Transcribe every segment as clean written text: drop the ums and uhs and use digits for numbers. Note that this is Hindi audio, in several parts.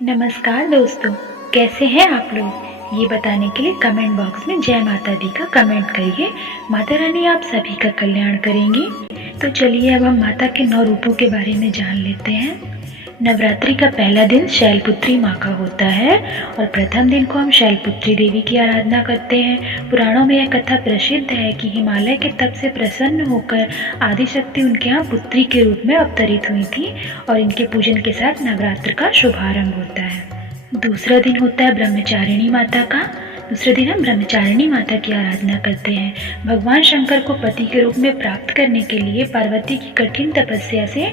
नमस्कार दोस्तों, कैसे हैं आप लोग। ये बताने के लिए कमेंट बॉक्स में जय माता दी का कमेंट करिए। माता रानी आप सभी का कल्याण करेंगी। तो चलिए अब हम माता के 9 रूपों के बारे में जान लेते हैं। नवरात्रि का पहला दिन शैलपुत्री माँ का होता है और प्रथम दिन को हम शैलपुत्री देवी की आराधना करते हैं। पुराणों में यह कथा प्रसिद्ध है कि हिमालय के तप से प्रसन्न होकर आदिशक्ति उनके यहाँ पुत्री के रूप में अवतरित हुई थी और इनके पूजन के साथ नवरात्र का शुभारंभ होता है। दूसरा दिन होता है ब्रह्मचारिणी माता का। दूसरे दिन हम ब्रह्मचारिणी माता की आराधना करते हैं। भगवान शंकर को पति के रूप में प्राप्त करने के लिए पार्वती की कठिन तपस्या से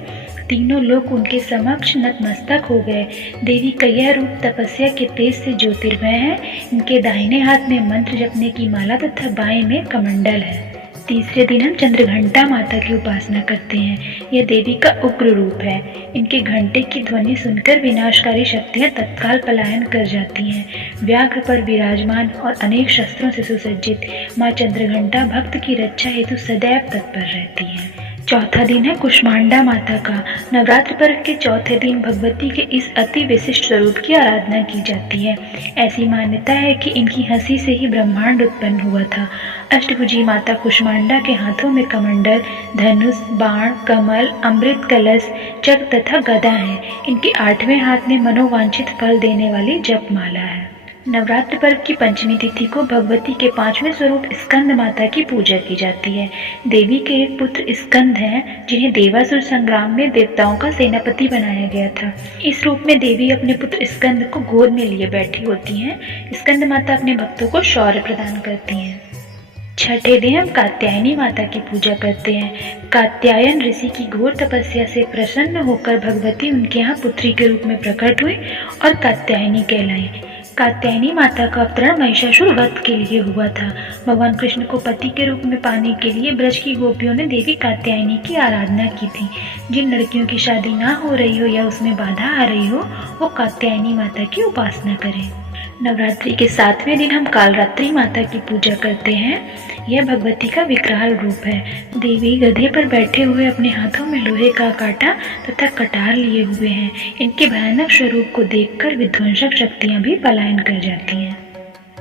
तीनों लोग उनके समक्ष नतमस्तक हो गए। देवी का यह रूप तपस्या के तेज से ज्योतिर्मय है। इनके दाहिने हाथ में मंत्र जपने की माला तथा बाएं में कमंडल है। तीसरे दिन हम चंद्रघंटा माता की उपासना करते हैं। यह देवी का उग्र रूप है। इनके घंटे की ध्वनि सुनकर विनाशकारी शक्तियां तत्काल पलायन कर जाती हैं। व्याघ्र पर विराजमान और अनेक शस्त्रों से सुसज्जित माँ चंद्रघंटा भक्त की रक्षा हेतु सदैव तत्पर रहती है। चौथा दिन है कुष्मांडा माता का। नवरात्र पर्व के चौथे दिन भगवती के इस अति विशिष्ट स्वरूप की आराधना की जाती है। ऐसी मान्यता है कि इनकी हंसी से ही ब्रह्मांड उत्पन्न हुआ था। अष्टभुजी माता कुष्मांडा के हाथों में कमंडल, धनुष, बाण, कमल, अमृत कलश, चक्र तथा गदा है। इनके 8वें हाथ में मनोवांछित फल देने वाली जपमाला है। नवरात्र पर्व की पंचमी तिथि को भगवती के 5वें स्वरूप स्कंद माता की पूजा की जाती है। देवी के एक पुत्र स्कंद हैं, जिन्हें देवासुर संग्राम में देवताओं का सेनापति बनाया गया था। इस रूप में देवी अपने पुत्र स्कंद को गोद में लिए बैठी होती हैं। स्कंद माता अपने भक्तों को शौर्य प्रदान करती हैं। छठे दिन हम कात्यायनी माता की पूजा करते हैं। कात्यायन ऋषि की घोर तपस्या से प्रसन्न होकर भगवती उनके यहाँ पुत्री के रूप में प्रकट हुई और कात्यायनी कहलाई। कात्यायनी माता का अवतरण महिषासुर वध के लिए हुआ था। भगवान कृष्ण को पति के रूप में पाने के लिए ब्रज की गोपियों ने देवी कात्यायनी की आराधना की थी। जिन लड़कियों की शादी ना हो रही हो या उसमें बाधा आ रही हो, वो कात्यायनी माता की उपासना करें। नवरात्रि के 7वें दिन हम कालरात्रि माता की पूजा करते हैं। यह भगवती का विकराल रूप है। देवी गधे पर बैठे हुए अपने हाथों में लोहे का कांटा तथा कटार लिए हुए हैं। इनके भयानक स्वरूप को देखकर विध्वंसक शक्तियां भी पलायन कर जाती हैं।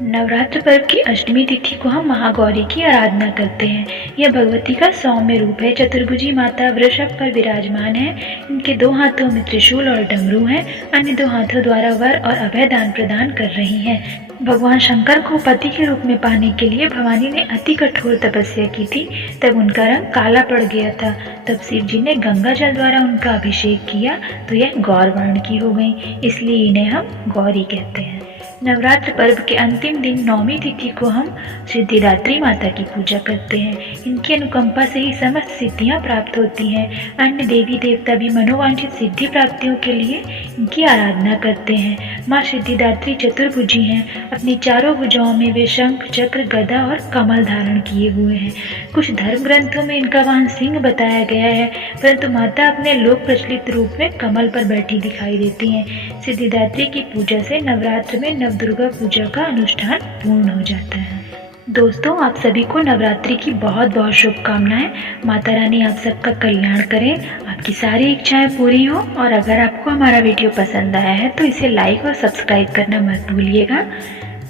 नवरात्र पर्व की अष्टमी तिथि को हम महागौरी की आराधना करते हैं। यह भगवती का सौम्य रूप है। चतुर्भुजी माता वृषभ पर विराजमान है। इनके 2 हाथों में त्रिशूल और डमरू है। अन्य 2 हाथों द्वारा वर और अभय दान प्रदान कर रही हैं। भगवान शंकर को पति के रूप में पाने के लिए भवानी ने अति कठोर तपस्या की थी। तब उनका रंग काला पड़ गया था। तब शिव जी ने गंगा जल द्वारा उनका अभिषेक किया तो यह गौर वर्ण की हो गई। इसलिए इन्हें हम गौरी कहते हैं। नवरात्र पर्व के अंतिम दिन 9वीं तिथि को हम सिद्धिदात्री माता की पूजा करते हैं। इनकी अनुकंपा से ही समस्त सिद्धियां प्राप्त होती हैं। अन्य देवी देवता भी मनोवांछित सिद्धि प्राप्तियों के लिए इनकी आराधना करते हैं। माँ सिद्धिदात्री चतुर्भुजी हैं। अपनी चारों भुजाओं में वे शंख, चक्र, गदा और कमल धारण किए हुए हैं। कुछ धर्म ग्रंथों में इनका वाहन सिंह बताया गया है, परंतु माता अपने लोक प्रचलित रूप में कमल पर बैठी दिखाई देती हैं। सिद्धिदात्री की पूजा से नवरात्र में नवदुर्गा पूजा का अनुष्ठान पूर्ण हो जाता है। दोस्तों, आप सभी को नवरात्रि की बहुत बहुत शुभकामनाएं। माता रानी आप सबका कल्याण करें, आपकी सारी इच्छाएं पूरी हो। और अगर आपको हमारा वीडियो पसंद आया है तो इसे लाइक और सब्सक्राइब करना मत भूलिएगा।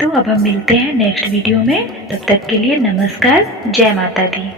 तो अब हम मिलते हैं नेक्स्ट वीडियो में। तब तक के लिए नमस्कार। जय माता दी।